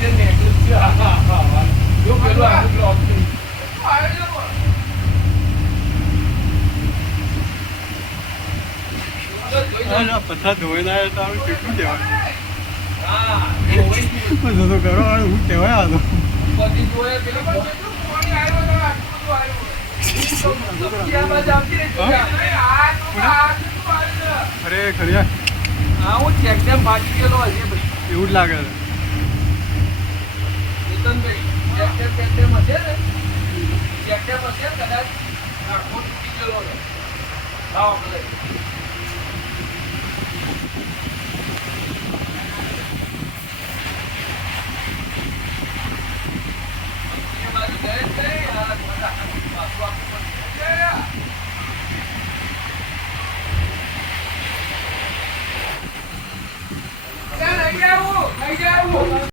પથ્થર ધોઈ ના તારું કેટલું કહેવાય તો કરો હું કહેવાય આ તો અરે ખરી હા હું ચેકડેમ બાકી ગયેલો હશે ભાઈ એવું જ લાગે છે ચેકડેમ હશે ને ચેકડેમ હશે કદાચ આખો તૂટી ગયેલો હા